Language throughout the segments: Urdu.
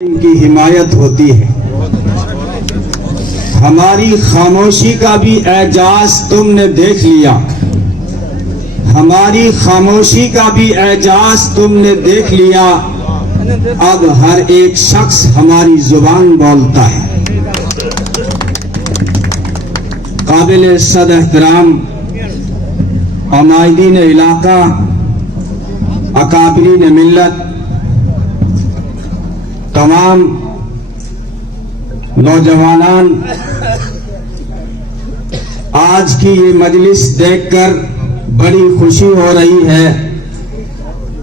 کی حمایت ہوتی ہے. ہماری خاموشی کا بھی اعجاز تم نے دیکھ لیا. ہماری خاموشی کا بھی اعجاز تم نے دیکھ لیا. اب ہر ایک شخص ہماری زبان بولتا ہے. قابل صد احترام عمائدین علاقہ، اکابرین ملت، تمام نوجوانان، آج کی یہ مجلس دیکھ کر بڑی خوشی ہو رہی ہے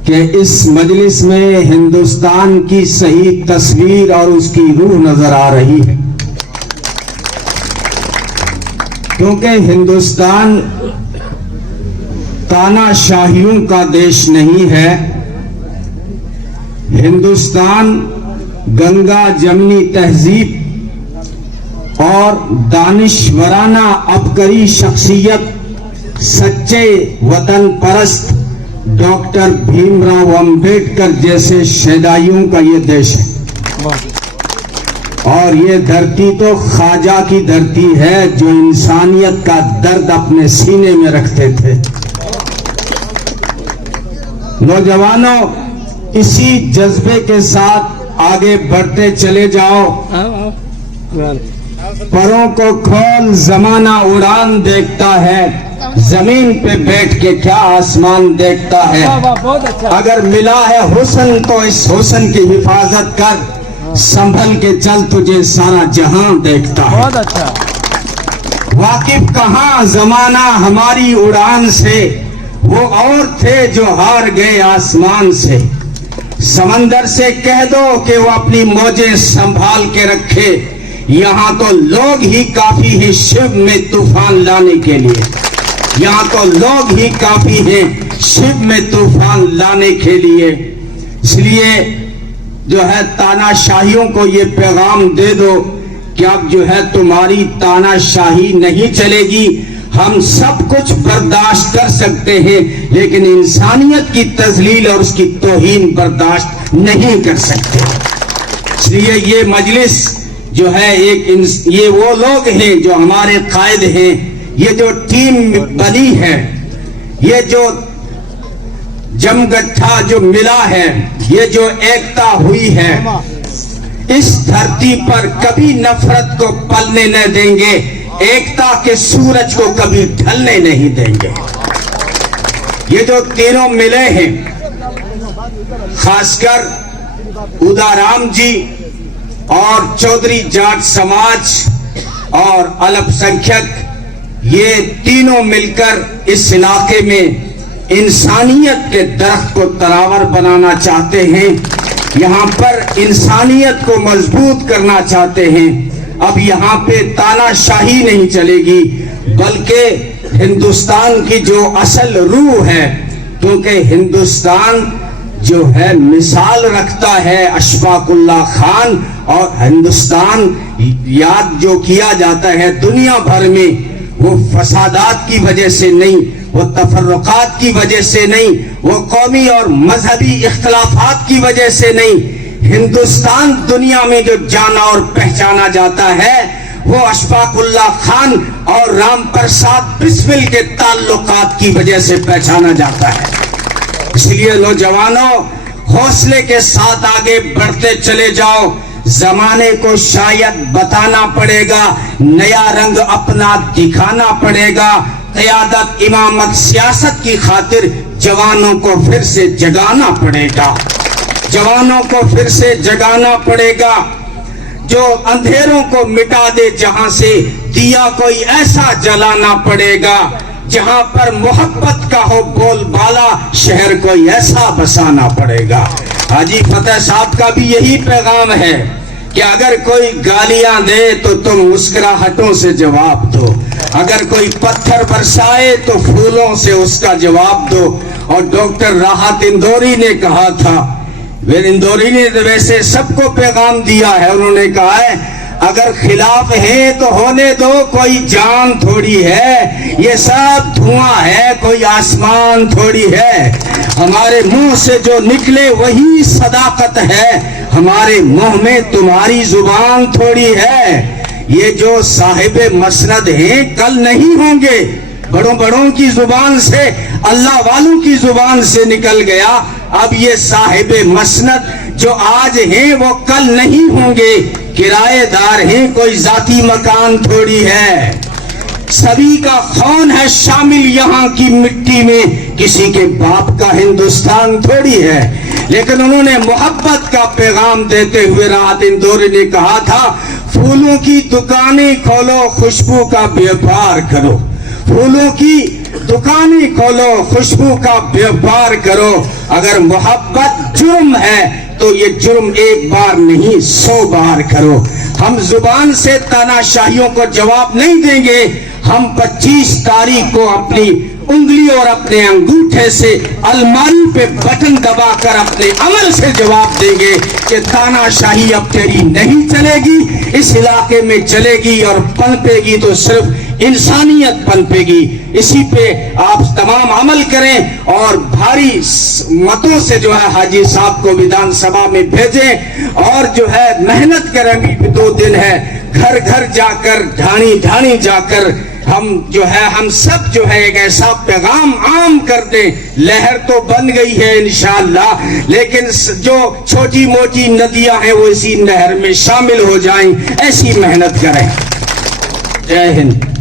کہ اس مجلس میں ہندوستان کی صحیح تصویر اور اس کی روح نظر آ رہی ہے. کیونکہ ہندوستان تانا شاہیوں کا دیش نہیں ہے. ہندوستان گنگا جمنی تہذیب اور دانشورانہ عبقری شخصیت، سچے وطن پرست ڈاکٹر بھیم راؤ امبیڈکر جیسے شہدائیوں کا یہ دیش ہے. اور یہ دھرتی تو خواجہ کی دھرتی ہے جو انسانیت کا درد اپنے سینے میں رکھتے تھے. نوجوانوں، اسی جذبے کے ساتھ آگے بڑھتے چلے جاؤ. پروں کو کھول، زمانہ اڑان دیکھتا ہے. زمین پہ بیٹھ کے کیا آسمان دیکھتا ہے. اگر ملا ہے حسن تو اس حسن کی حفاظت کر. سنبھل کے چل، تجھے سارا جہاں دیکھتا ہے. واقف کہاں زمانہ ہماری اڑان سے، وہ اور تھے جو ہار گئے آسمان سے. سمندر سے کہہ دو کہ وہ اپنی موجیں سنبھال کے رکھے. یہاں تو لوگ ہی کافی ہیں شیو میں طوفان لانے کے لیے. یہاں تو لوگ ہی کافی ہیں شیو میں طوفان لانے کے لیے. اس لیے جو ہے تانا شاہیوں کو یہ پیغام دے دو کہ اب جو ہے تمہاری تانا شاہی نہیں چلے گی. ہم سب کچھ برداشت کر سکتے ہیں لیکن انسانیت کی تذلیل اور اس کی توہین برداشت نہیں کر سکتے. اس لیے یہ مجلس جو ہے یہ وہ لوگ ہیں جو ہمارے قائد ہیں. یہ جو ٹیم بنی ہے، یہ جو جمگٹھا جو ملا ہے، یہ جو ایکتا ہوئی ہے، اس دھرتی پر کبھی نفرت کو پلنے نہ دیں گے. ایکتا کے سورج کو کبھی ڈھلنے نہیں دیں گے. یہ جو تینوں ملے ہیں، خاص کر ادارام جی اور چودھری جاٹ سماج اور الپ سنکھیک، یہ تینوں مل کر اس علاقے میں انسانیت کے درخت کو تناور بنانا چاہتے ہیں. یہاں پر انسانیت کو مضبوط کرنا چاہتے ہیں. اب یہاں پہ تانا شاہی نہیں چلے گی بلکہ ہندوستان کی جو اصل روح ہے، کیونکہ ہندوستان جو ہے مثال رکھتا ہے اشفاق اللہ خان. اور ہندوستان یاد جو کیا جاتا ہے دنیا بھر میں، وہ فسادات کی وجہ سے نہیں، وہ تفرقات کی وجہ سے نہیں، وہ قومی اور مذہبی اختلافات کی وجہ سے نہیں. ہندوستان دنیا میں جو جانا اور پہچانا جاتا ہے وہ اشفاق اللہ خان اور رام پرساد بسمل کے تعلقات کی وجہ سے پہچانا جاتا ہے. اس لیے نوجوانوں، حوصلے کے ساتھ آگے بڑھتے چلے جاؤ. زمانے کو شاید بتانا پڑے گا، نیا رنگ اپنا دکھانا پڑے گا. قیادت، امامت، سیاست کی خاطر جوانوں کو پھر سے جگانا پڑے گا. جوانوں کو پھر سے جگانا پڑے گا. جو اندھیروں کو مٹا دے جہاں سے، دیا کوئی ایسا جلانا پڑے گا. جہاں پر محبت کا ہو بول بالا، شہر کوئی ایسا بسانا پڑے گا. حاجی فتح صاحب کا بھی یہی پیغام ہے کہ اگر کوئی گالیاں دے تو تم مسکراہٹوں سے جواب دو. اگر کوئی پتھر برسائے تو پھولوں سے اس کا جواب دو. اور ڈاکٹر راحت اندوری نے کہا تھا، اندوری نے ویسے سب کو پیغام دیا ہے، انہوں نے کہا ہے اگر خلاف ہے تو ہونے دو، کوئی جان تھوڑی ہے، یہ سب دھواں ہے، کوئی آسمان تھوڑی ہے۔ ہمارے منہ سے جو نکلے وہی صداقت ہے، ہمارے منہ میں تمہاری زبان تھوڑی ہے۔ یہ جو صاحب مسند ہیں کل نہیں ہوں گے، بڑوں بڑوں کی زبان سے، اللہ والوں کی زبان سے نکل گیا، اب یہ صاحب مسند جو آج ہیں وہ کل نہیں ہوں گے، کرایہ دار ہیں، کوئی ذاتی مکان تھوڑی ہے۔ سبھی کا خون ہے شامل یہاں کی مٹی میں، کسی کے باپ کا ہندوستان تھوڑی ہے۔ لیکن انہوں نے محبت کا پیغام دیتے ہوئے راحت اندوری نے کہا تھا، پھولوں کی دکانیں کھولو، خوشبو کا بیوپار کرو، پھولوں کی دکانیں کھولو، خوشبو کا بیوپار کرو۔ اگر محبت جرم ہے تو یہ جرم ایک بار نہیں 100 بار کرو۔ ہم زبان سے تاناشاہیوں کو جواب نہیں دیں گے، ہم 25 تاریخ کو اپنی انگلی اور اپنے انگوٹھے سے الماری پہ بٹن دبا کر اپنے عمل سے جواب دیں گے کہ تاناشاہی اب تیری نہیں چلے گی، اس علاقے میں چلے گی اور پنپے گی تو صرف انسانیت پنپے گی۔ اسی پہ آپ تمام عمل کریں اور بھاری متوں سے جو ہے حاجی صاحب کو ویدھان سبھا میں بھیجیں، اور جو ہے محنت کریں، بھی 2 دن ہے، گھر گھر جا کر، ڈھانی ڈھانی جا کر ہم سب جو ہے ایک ایسا پیغام عام کر دیں۔ لہر تو بن گئی ہے انشاءاللہ، لیکن جو چھوٹی موٹی ندیاں ہیں وہ اسی نہر میں شامل ہو جائیں، ایسی محنت کریں۔ جے ہند۔